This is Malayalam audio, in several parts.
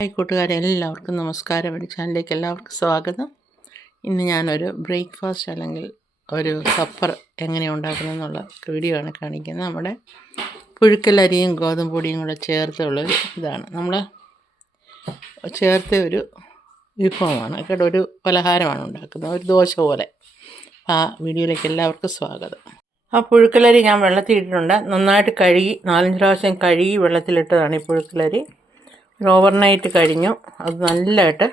ഹായ് കൂട്ടുകാരെ, എല്ലാവർക്കും നമസ്കാരം. എൻ്റെ ചാനലിലേക്ക് എല്ലാവർക്കും സ്വാഗതം. ഇന്ന് ഞാനൊരു ബ്രേക്ക്ഫാസ്റ്റ് അല്ലെങ്കിൽ ഒരു സപ്പർ എങ്ങനെ ഉണ്ടാക്കുന്നതെന്നുള്ള വീഡിയോ ആണ് കാണിക്കുന്നത്. നമ്മുടെ പുഴുക്കലരിയും ഗോതമ്പ് പൊടിയും കൂടെ ചേർത്തുള്ളൊരു ഇതാണ് നമ്മൾ ചേർത്ത ഒരു വിഭവമാണ് കേട്ടോ. ഒരു പലഹാരമാണ് ഉണ്ടാക്കുന്നത്, ഒരു ദോശ പോലെ. ആ വീഡിയോയിലേക്ക് എല്ലാവർക്കും സ്വാഗതം. ആ പുഴുക്കലരി ഞാൻ വെള്ളത്തിൽ ഇട്ടിട്ടുണ്ട്. നന്നായിട്ട് കഴുകി 4-5 പ്രാവശ്യം കഴുകി വെള്ളത്തിലിട്ടതാണ് ഈ പുഴുക്കലരി. ഒരു ഓവർനൈറ്റ് കഴിഞ്ഞു. അത് നല്ലതായിട്ട്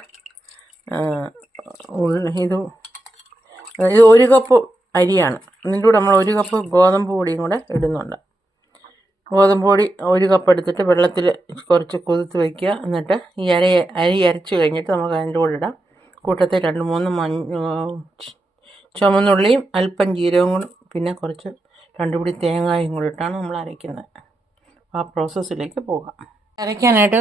ഇത് 1 കപ്പ് അരിയാണ്. ഇതിൻ്റെ കൂടെ നമ്മൾ 1 കപ്പ് ഗോതമ്പ് പൊടിയും കൂടെ ഇടുന്നുണ്ട്. ഗോതമ്പ് പൊടി 1 കപ്പ് എടുത്തിട്ട് വെള്ളത്തിൽ കുറച്ച് കുതിർത്ത് വയ്ക്കുക. എന്നിട്ട് ഈ അരി അരച്ച് കഴിഞ്ഞിട്ട് നമുക്ക് അതിൻ്റെ കൂടെ ഇടാം. കൂട്ടത്തിൽ 2-3 ചുമന്നുള്ളിയും അല്പം ജീരകവും കൂടി, പിന്നെ കുറച്ച് 2 പിടി തേങ്ങയും കൂടി ഇട്ടാണ് നമ്മൾ അരയ്ക്കുന്നത്. ആ പ്രോസസ്സിലേക്ക് പോകാം. അരയ്ക്കാനായിട്ട്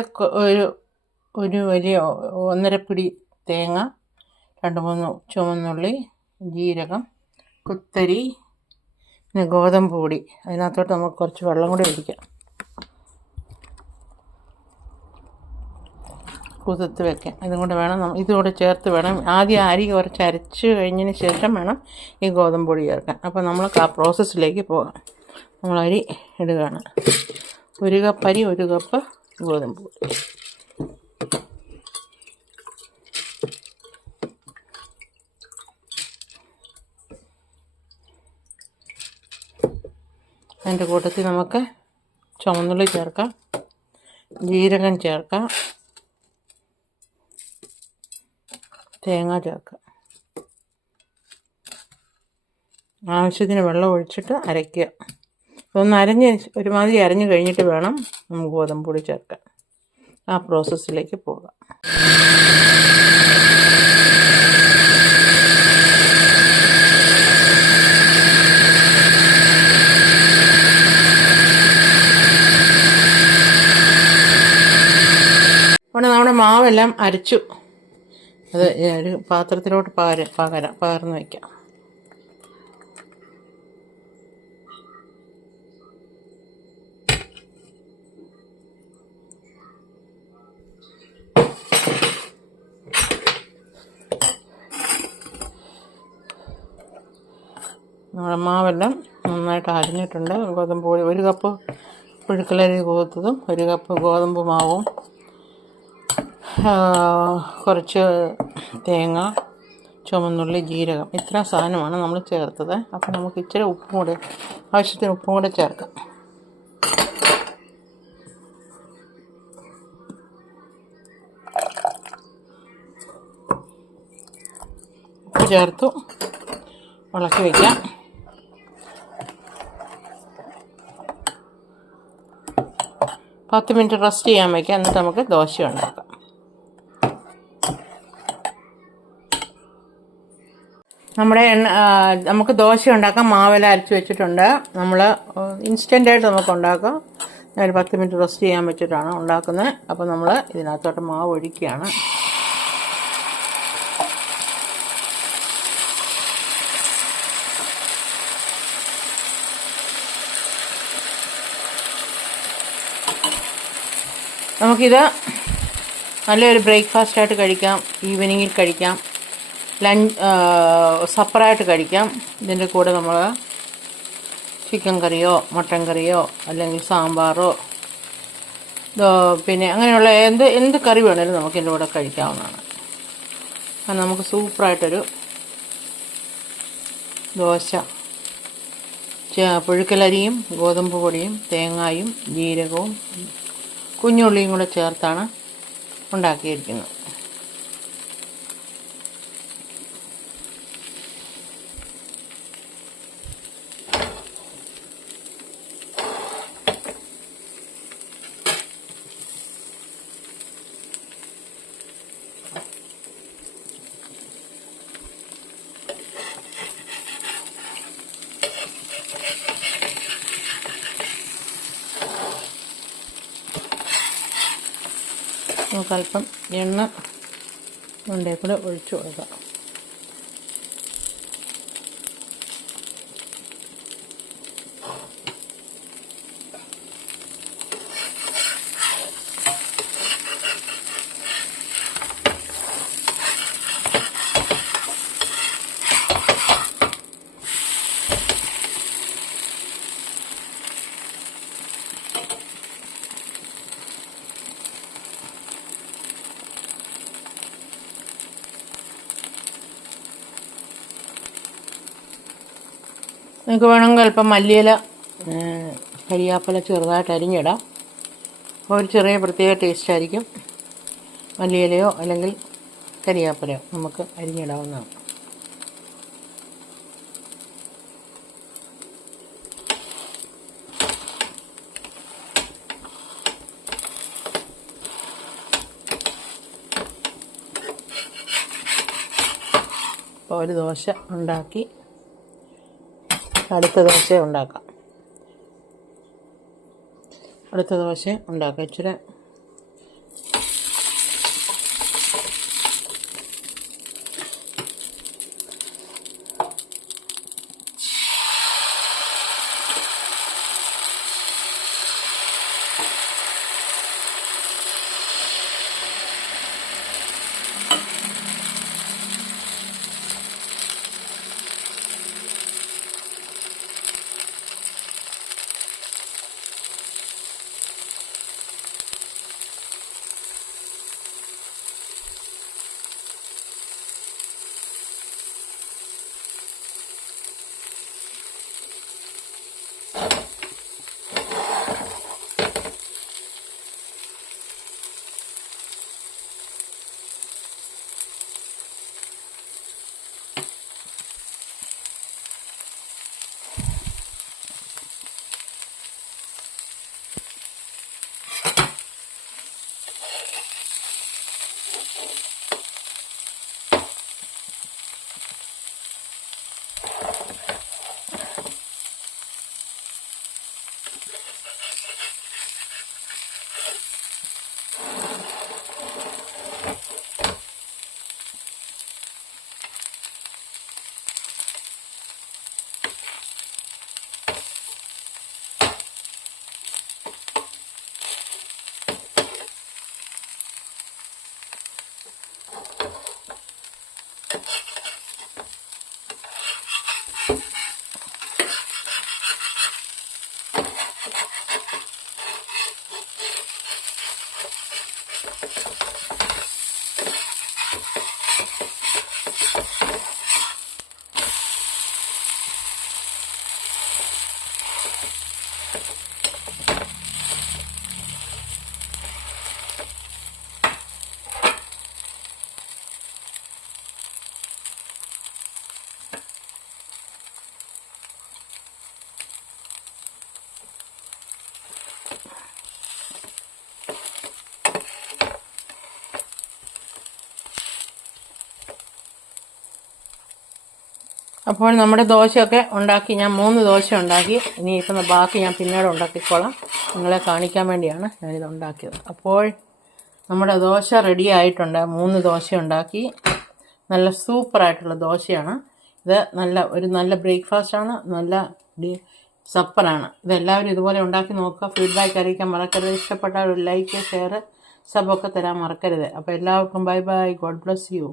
ഒരു വലിയ 1.5 പിടി തേങ്ങ, 2-3 ചുവന്നുള്ളി, ജീരകം, കുത്തരി, പിന്നെ ഗോതമ്പ് പൊടി. അതിനകത്തോട്ട് നമുക്ക് കുറച്ച് വെള്ളം കൂടി ഒഴിക്കാം. കുതിർത്ത് വെക്കാം. ഇതും കൂടെ വേണം, ഇതുകൂടെ ചേർത്ത് വേണം ആദ്യം അരി കുറച്ച് അരച്ച് കഴിഞ്ഞതിന് ശേഷം വേണം ഈ ഗോതമ്പ് പൊടി ചേർക്കാൻ. അപ്പോൾ നമ്മൾ ആ പ്രോസസ്സിലേക്ക് പോകാം. നമ്മൾ അരി ഇടുകയാണ്. 1 കപ്പ് അരി, 1 കപ്പ് ഗോതമ്പ് പൊടി. അതിൻ്റെ കൂട്ടത്തിൽ നമുക്ക് ചുവന്നുള്ളി ചേർക്കാം, ജീരകം ചേർക്കാം, തേങ്ങ ചേർക്കാം. ആവശ്യത്തിന് വെള്ളം ഒഴിച്ചിട്ട് അരയ്ക്കുക. ഇതൊന്ന് ഒരുമാതിരി അരഞ്ഞ് കഴിഞ്ഞിട്ട് വേണം നമുക്ക് ഗോതമ്പ് പൊടി ചേർക്കാൻ. ആ പ്രോസസ്സിലേക്ക് പോകാം. അവിടെ നമ്മുടെ മാവെല്ലാം അരച്ചു. അത് ഒരു പാത്രത്തിലോട്ട് പകർന്ന് വയ്ക്കാം. നമ്മുടെ മാവെല്ലാം നന്നായിട്ട് അരിഞ്ഞിട്ടുണ്ട്. ഗോതമ്പ് പൊടി 1 കപ്പ് പുഴുക്കലരി കുതിർത്തതും, 1 കപ്പ് ഗോതമ്പ് മാവും, കുറച്ച് തേങ്ങ, ചുവന്നുള്ളി, ജീരകം, ഇത്ര സാധനമാണ് നമ്മൾ ചേർത്തത്. അപ്പോൾ നമുക്ക് ഇച്ചിരി ഉപ്പും കൂടെ, ആവശ്യത്തിന് ഉപ്പും കൂടെ ചേർക്കാം. ഉപ്പ് ചേർത്തു ഇളക്കി വയ്ക്കാം. പത്ത് മിനിറ്റ് റെസ്റ്റ് ചെയ്യാൻ വയ്ക്കാം. എന്നിട്ട് നമുക്ക് ദോശ ഉണ്ടാക്കാം. നമുക്ക് ദോശ ഉണ്ടാക്കാം. മാവെല്ലാം അരച്ച് വെച്ചിട്ടുണ്ട്. നമ്മൾ ഇൻസ്റ്റൻ്റായിട്ട് നമുക്ക് ഉണ്ടാക്കാം. ഞാൻ 10 മിനിറ്റ് റെസ്റ്റ് ചെയ്യാൻ വെച്ചിട്ടാണ് ഉണ്ടാക്കുന്നത്. അപ്പോൾ നമ്മൾ ഇതിനകത്തോട്ട് മാവ് ഒഴിക്കുകയാണ്. നമുക്കിത് നല്ലൊരു ബ്രേക്ക്ഫാസ്റ്റായിട്ട് കഴിക്കാം, ഈവനിങ്ങിൽ കഴിക്കാം, സപ്പറായിട്ട് കഴിക്കാം. ഇതിൻ്റെ കൂടെ നമ്മൾ ചിക്കൻ കറിയോ മട്ടൻ കറിയോ അല്ലെങ്കിൽ സാമ്പാറോ പിന്നെ അങ്ങനെയുള്ള എന്ത് കറി വേണേലും നമുക്ക് ഇതിൻ്റെ കൂടെ കഴിക്കാവുന്നതാണ്. അത് നമുക്ക് സൂപ്പറായിട്ടൊരു ദോശ പുഴുക്കലരിയും ഗോതമ്പ് പൊടിയും തേങ്ങായും ജീരകവും കുഞ്ഞുള്ളിയും കൂടെ ചേർത്താണ് ഉണ്ടാക്കിയിരിക്കുന്നത്. നമുക്കല്പം എണ്ണ ഉണ്ടേ കൂടെ ഒഴിച്ചു കൊടുക്കാം. നിങ്ങൾക്ക് വേണമെങ്കിൽ അല്പം മല്ലിയില, കരിയാപ്പില ചെറുതായിട്ട് അരിഞ്ഞിടാം. അപ്പോൾ ഒരു ചെറിയ പ്രത്യേക ടേസ്റ്റ് ആയിരിക്കും. മല്ലിയിലയോ അല്ലെങ്കിൽ കരിയാപ്പിലയോ നമുക്ക് അരിഞ്ഞിടാവുന്നതാണ്. അപ്പോൾ ഒരു ദോശ ഉണ്ടാക്കി അടുത്ത ദോശ ഉണ്ടാക്കാം. ഇച്ചിരി അപ്പോൾ നമ്മുടെ ദോശയൊക്കെ ഉണ്ടാക്കി, ഞാൻ 3 ദോശ ഉണ്ടാക്കി. ഇനിയിപ്പം ബാക്കി ഞാൻ പിന്നീട് ഉണ്ടാക്കിക്കോളാം. നിങ്ങളെ കാണിക്കാൻ വേണ്ടിയാണ് ഞാനിത് ഉണ്ടാക്കിയത്. അപ്പോൾ നമ്മുടെ ദോശ റെഡി ആയിട്ടുണ്ട്. 3 ദോശ ഉണ്ടാക്കി. നല്ല സൂപ്പറായിട്ടുള്ള ദോശയാണ് ഇത്. ഒരു നല്ല ബ്രേക്ക്ഫാസ്റ്റാണ്, നല്ല സപ്പറാണ്. ഇതെല്ലാവരും ഇതുപോലെ ഉണ്ടാക്കി നോക്കുക. ഫീഡ്ബാക്ക് അറിയിക്കാൻ മറക്കരുത്. ഇഷ്ടപ്പെട്ട ഒരു ലൈക്ക്, ഷെയർ, സബൊക്കെ തരാൻ മറക്കരുത്. അപ്പോൾ എല്ലാവർക്കും bye bye. God bless you.